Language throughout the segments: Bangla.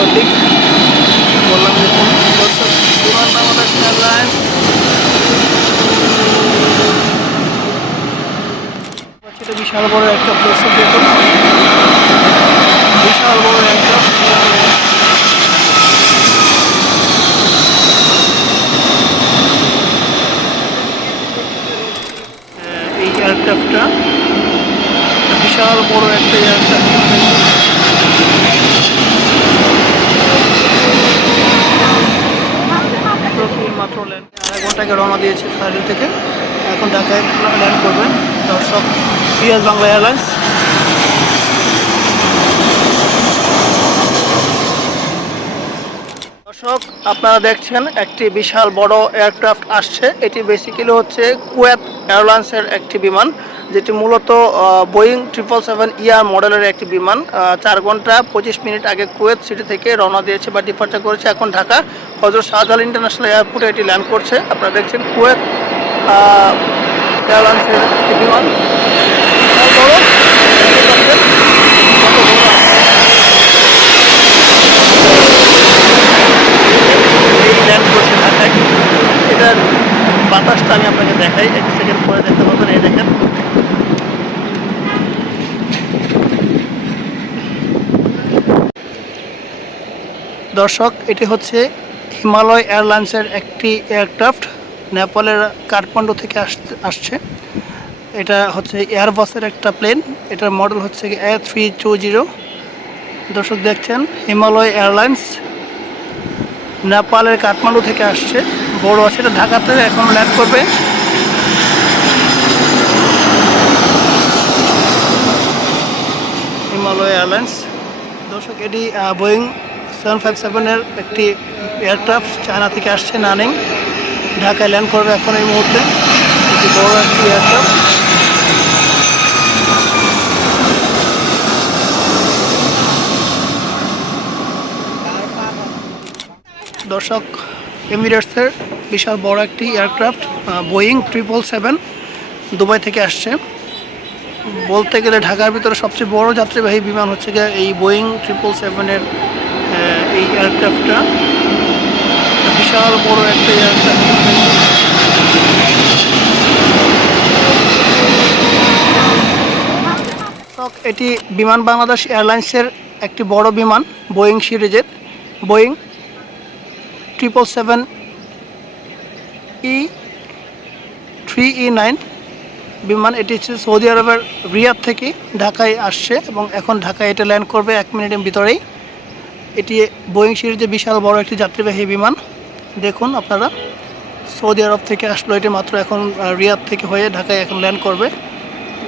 সঠিক বললাম দেখুন দর্শক, বিমান বাংলাদেশ এয়ারলাইন্স এটা বিশাল বড় একটা দর্শক দেখুন, বিশাল বড় একটা এই এয়ারক্রাফটটা বিশাল বড় একটা এয়ারক্রাফট মাত্র ল্যান্ড 1.5 ঘন্টা আগে রওনা দিয়েছে থাইল্যান্ড থেকে, এখন ঢাকায় ল্যান্ড করবে দর্শক ইউএস বাংলা এয়ারলাইন্স। দর্শক আপনারা দেখছেন একটি বিশাল বড় এয়ারক্রাফট আসছে, এটি বেসিক্যালি হচ্ছে কুয়েত এয়ারলাইন্সের একটি বিমান, যেটি মূলত বোয়িং 777 মডেলের একটি বিমান। 4 ঘন্টা 25 মিনিট আগে কুয়েত সিটি থেকে রওনা দিয়েছে বা ডিপার্চার করেছে, এখন ঢাকা হযরত শাহজালাল ইন্টারন্যাশনাল এয়ারপোর্টে এটি ল্যান্ড করছে। আপনারা দেখছেন কুয়েত এয়ারলাইন্সের একটি বিমান, ল্যান্ড করছে ঢাকায়। এটার বাতাসটা আমি আপনাকে দেখাই, এক সেকেন্ড পরে দেখতে পাবেন। এই দেখেন দর্শক, এটি হচ্ছে হিমালয় এয়ারলাইন্সের একটি এয়ারক্রাফট, নেপালের কাঠমান্ডু থেকে আসছে। এটা হচ্ছে এয়ারবাসের একটা প্লেন, এটার মডেল হচ্ছে A320। দর্শক দেখছেন হিমালয় এয়ারলাইন্স নেপালের কাঠমান্ডু থেকে আসছে, বড় আছে। এটা ঢাকাতে এখন ল্যান্ড করবে। হিমালয় এয়ারলাইন্স দর্শক, এটি বোয়িং 757-এর একটি এয়ারক্রাফট, চায়না থেকে আসছে নানিং, ঢাকায় ল্যান্ড করবে এখন এই মুহূর্তে। এটি বড় একটি এয়ারক্রাফট। দর্শক এমিরেটসের বিশাল বড় একটি এয়ারক্রাফট বোয়িং 777 দুবাই থেকে আসছে। বলতে গেলে ঢাকার ভিতরে সবচেয়ে বড় যাত্রীবাহী বিমান হচ্ছে গিয়ে এই বোয়িং 777-এর এই এয়ারক্রাফটটা, বিশাল বড় একটা এয়ারক্রাফট। এটি বিমান বাংলাদেশ এয়ারলাইন্সের একটি বড় বিমান, বোয়িং সিরিজের বোয়িং 777-3E9 বিমান। এটি হচ্ছে সৌদি আরবের রিয়াদ থেকে ঢাকায় আসছে এবং এখন ঢাকায় এটা ল্যান্ড করবে 1 মিনিটের ভিতরেই। এটি বোয়িং সিরিজের বিশাল বড় একটি যাত্রীবাহী বিমান। দেখুন আপনারা, সৌদি আরব থেকে আসলো এটি মাত্র, এখন রিয়াদ থেকে হয়ে ঢাকায় এখন ল্যান্ড করবে।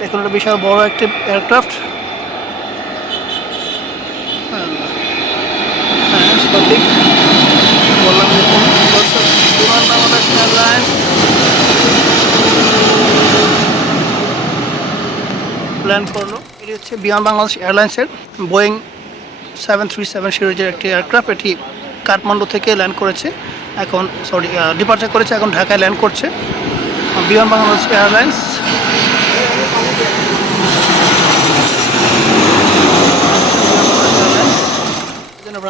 দেখুন এটা বিশাল বড় একটি এয়ারক্রাফট। হ্যাঁ সঠিক বললাম দেখুন দর্শক, বিমান বাংলাদেশ এয়ারলাইন্স ল্যান্ড করলো। এটি হচ্ছে বিমান বাংলাদেশ এয়ারলাইন্সের বোয়িং 737 সিরিজের একটি এয়ারক্রাফট, এটি কাঠমান্ডু থেকে ল্যান্ড করেছে, এখন ডিপার্চার করেছে, এখন ঢাকায় ল্যান্ড করছে বিমান বাংলাদেশ এয়ারলাইন্স।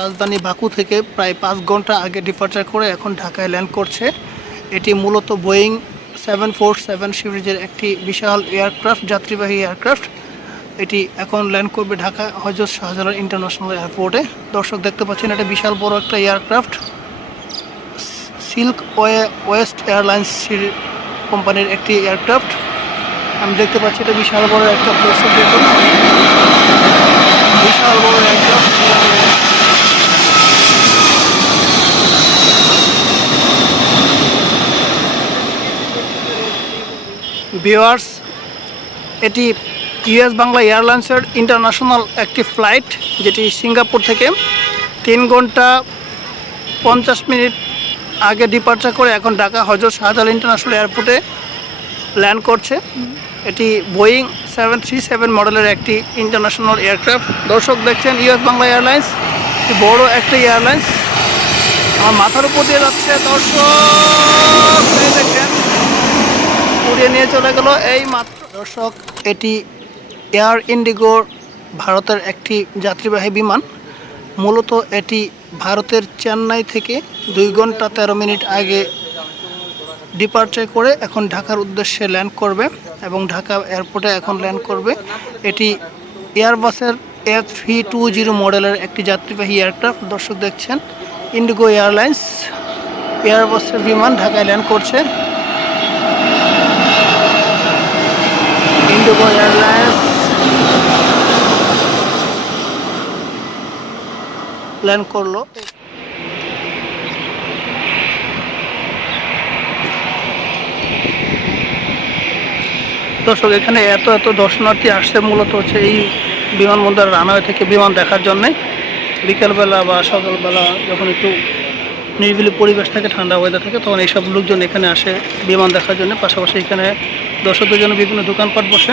রাজধানী বাকু থেকে প্রায় 5 ঘন্টা আগে ডিপার্চার করে এখন ঢাকায় ল্যান্ড করছে। এটি মূলত বোয়িং 747 সিরিজের একটি বিশাল এয়ারক্রাফট, যাত্রীবাহী এয়ারক্রাফট। এটি এখন ল্যান্ড করবে ঢাকা হযরত শাহজালাল ইন্টারন্যাশনাল এয়ারপোর্টে। দর্শক দেখতে পাচ্ছেন এটা বিশাল বড় একটা এয়ারক্রাফট, সিল্ক ওয়েস্ট এয়ারলাইন্স কোম্পানির একটি এয়ারক্রাফট। আমি দেখতে পাচ্ছি এটা বিশাল বড় একটা দর্শক দেখুন, বিশাল বড় এয়ারক্রাফট। ভিউয়ার্স, এটি ইউএস বাংলা এয়ারলাইন্সের ইন্টারন্যাশনাল একটি ফ্লাইট, যেটি সিঙ্গাপুর থেকে 3 ঘন্টা 50 মিনিট আগে ডিপার্চার করে এখন ঢাকা হযরত শাহজালাল ইন্টারন্যাশনাল এয়ারপোর্টে ল্যান্ড করছে। এটি বোয়িং 737 মডেলের একটি ইন্টারন্যাশনাল এয়ারক্রাফট। দর্শক দেখছেন ইউএস বাংলা এয়ারলাইন্স, বড় একটা এয়ারলাইন্স আমার মাথার উপর দিয়ে যাচ্ছে। দর্শক দেখেন উড়িয়ে নিয়ে চলে গেল এই মাত্র। দর্শক এটি এয়ার ইন্ডিগোর ভারতের একটি যাত্রীবাহী বিমান, মূলত এটি ভারতের চেন্নাই থেকে 2 ঘন্টা 13 মিনিট আগে ডিপার্চার করে এখন ঢাকার উদ্দেশ্যে ল্যান্ড করবে এবং ঢাকা এয়ারপোর্টে এখন ল্যান্ড করবে। এটি এয়ারবাসের F320 মডেলের একটি যাত্রীবাহী এয়ারক্রাফট। দর্শক দেখছেন ইন্ডিগো এয়ারলাইন্স এয়ারবাসের বিমান ঢাকায় ল্যান্ড করছে। ইন্ডিগো এয়ারলাইন্স ল্যান্ড করলো। দর্শক এখানে এত দর্শনার্থী আসছে মূলত হচ্ছে এই বিমানবন্দর রানওয়ে থেকে বিমান দেখার জন্যে। বিকেলবেলা বা সকালবেলা যখন একটু নিরিবিলি পরিবেশ থাকে, ঠান্ডা ওয়েদার থাকে, তখন এইসব লোকজন এখানে আসে বিমান দেখার জন্য। পাশাপাশি এখানে দর্শকদের জন্য বিভিন্ন দোকানপাট বসে।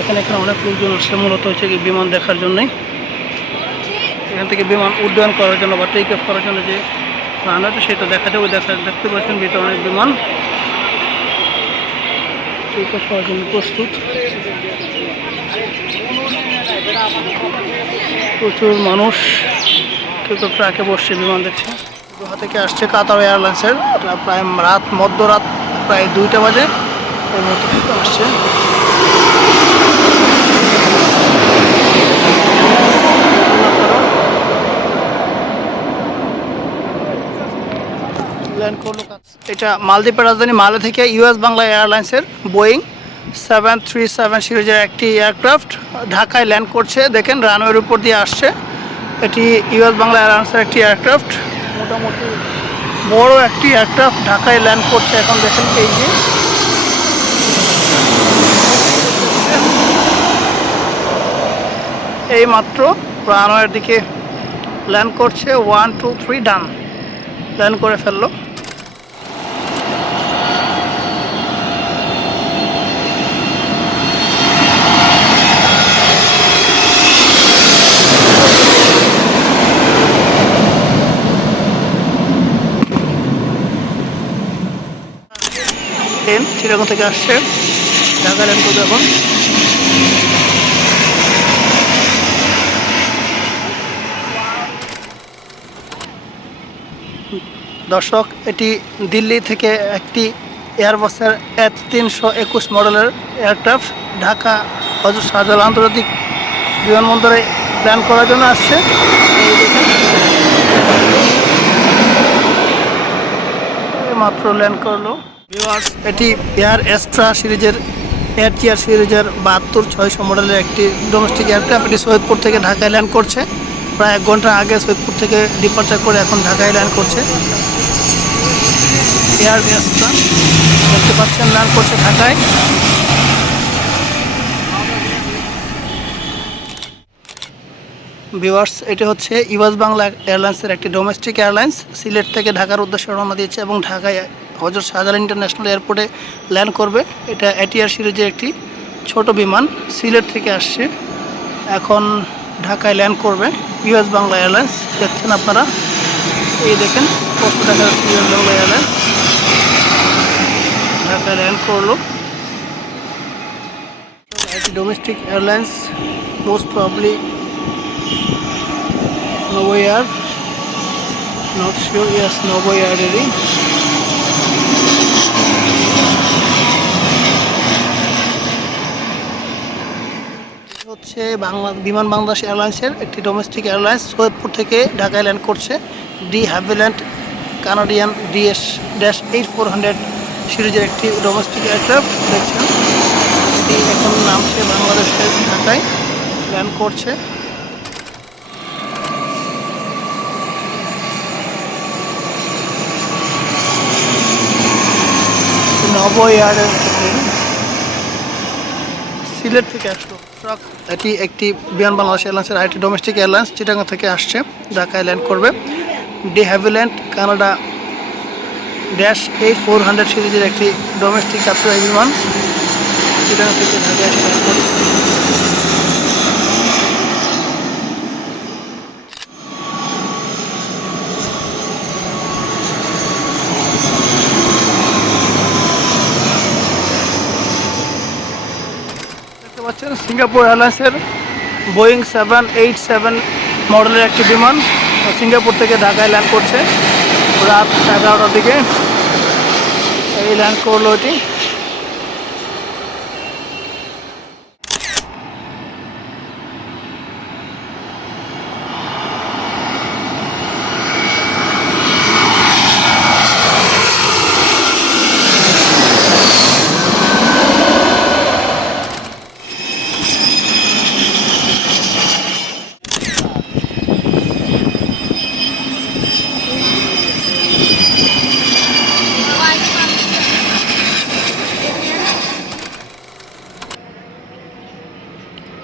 এখানে অনেক লোকজন আসছে মূলত হচ্ছে কি বিমান দেখার জন্যই। এখান থেকে বিমান উড্ডয়ন করার জন্য বা টেক অফ করার জন্য যে রানওয়েটা সেটা দেখা যাবে। দেখতে পাচ্ছেন ভিতরে অনেক বিমান টেক অফ করার জন্য প্রস্তুত। প্রচুর মানুষ কেউ ট্রাকে বসছে, বিমান দেখছে। দোহা থেকে আসছে কাতার এয়ারলাইন্সের, প্রায় মধ্যরাত প্রায় 2টা বাজে এই মুহূর্তে আসছে। ল্যান্ড করলো। এটা মালদ্বীপের রাজধানী মালে থেকে ইউএস বাংলা এয়ারলাইন্সের বোয়িং 737 সিরিজের একটি এয়ারক্রাফট ঢাকায় ল্যান্ড করছে। দেখেন রানওয়ের উপর দিয়ে আসছে। এটি ইউএস বাংলা এয়ারলাইন্সের একটি এয়ারক্রাফট, মোটামুটি বড় একটি এয়ারক্রাফট ঢাকায় ল্যান্ড করছে। এখন দেখেন এই যে এই মাত্র রানওয়ের দিকে ল্যান্ড করছে। 1 2 3 ডান, ল্যান্ড করে ফেললো। চিটাগং থেকে আসছে, ঢাকা ল্যান্ড করবে এখন। দর্শক এটি দিল্লি থেকে একটি এয়ারবাসের F321 মডেলের এয়ারক্রাফট ঢাকা হযরত শাহজালাল আন্তর্জাতিক বিমানবন্দরে ল্যান্ড করার জন্য আসছে। মাত্র ল্যান্ড করলো। এটি এয়ার এক্সট্রা সিরিজের এয়ার সিরিজের 72-600 মডেলের একটি ডোমেস্টিক এয়ারক্রাফট। এটি সৈয়দপুর থেকে ঢাকায় ল্যান্ড করছে। প্রায় 1 ঘন্টা আগে সৈয়দপুর থেকে ডিপার্চার করে এখন ঢাকায় ল্যান্ড করছে। এয়ার এক্সট্রা দেখতে পাচ্ছেন ল্যান্ড করছে ঢাকায়। ভিউয়ার্স, এটি হচ্ছে ইউএস বাংলা এয়ারলাইন্সের একটি ডোমেস্টিক এয়ারলাইন্স। সিলেট থেকে ঢাকার উদ্দেশ্যে রওনা দিয়েছে এবং ঢাকায় হযরত শাহজালাল ইন্টারন্যাশনাল এয়ারপোর্টে ল্যান্ড করবে। এটা এটিআর সিরিজের একটি ছোট বিমান, সিলেট থেকে আসছে, এখন ঢাকায় ল্যান্ড করবে। ইউএস বাংলা এয়ারলাইন্স দেখছেন আপনারা, এই দেখেন স্পষ্ট দেখা যাচ্ছে ইউএস বাংলা এয়ারলাইন্স ঢাকায় ল্যান্ড করলো। এটি domestic airlines, most probably Novo Air, not sure, yes, Novo Air ready. হচ্ছে বিমান বাংলাদেশ এয়ারলাইন্সের একটি ডোমেস্টিক এয়ারলাইন্স, সৈয়দপুর থেকে ঢাকায় ল্যান্ড করছে। ডি হ্যাভিল্যান্ড কানাডিয়ান DS-8400 সিরিজের একটি ডোমেস্টিক এয়ারক্রাফট দেখছেন। এটি এখন নামছে বাংলাদেশের ঢাকায় ল্যান্ড করছে। নভো এয়ারের সিলেট থেকে আসলো ট্রাক। এটি একটি বিমান বাংলাদেশ এয়ারলাইন্সের আরেকটি ডোমেস্টিক এয়ারলাইন্স, চিটাগং থেকে আসছে, ঢাকায় ল্যান্ড করবে। ডি হ্যাভিল্যান্ড কানাডা -8400 সিরিজের একটি ডোমেস্টিক যাত্রীবাহী বিমান, চিটাগং থেকে ঢাকায় এসে ল্যান্ড করবে। সিঙ্গাপুর এয়ারলাইন্সের বোয়িং 787 মডেলের একটি বিমান সিঙ্গাপুর থেকে ঢাকায় ল্যান্ড করছে রাত 11টার দিকে। এই ল্যান্ড করলো এটি।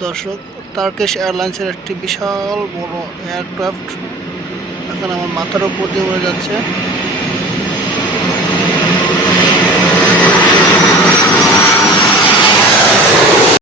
দর্শক, টার্কিশ এয়ারলাইন্সের একটি বিশাল বড় এয়ারক্রাফট এখন আমার মাথার উপর দিয়ে উড়ে যাচ্ছে।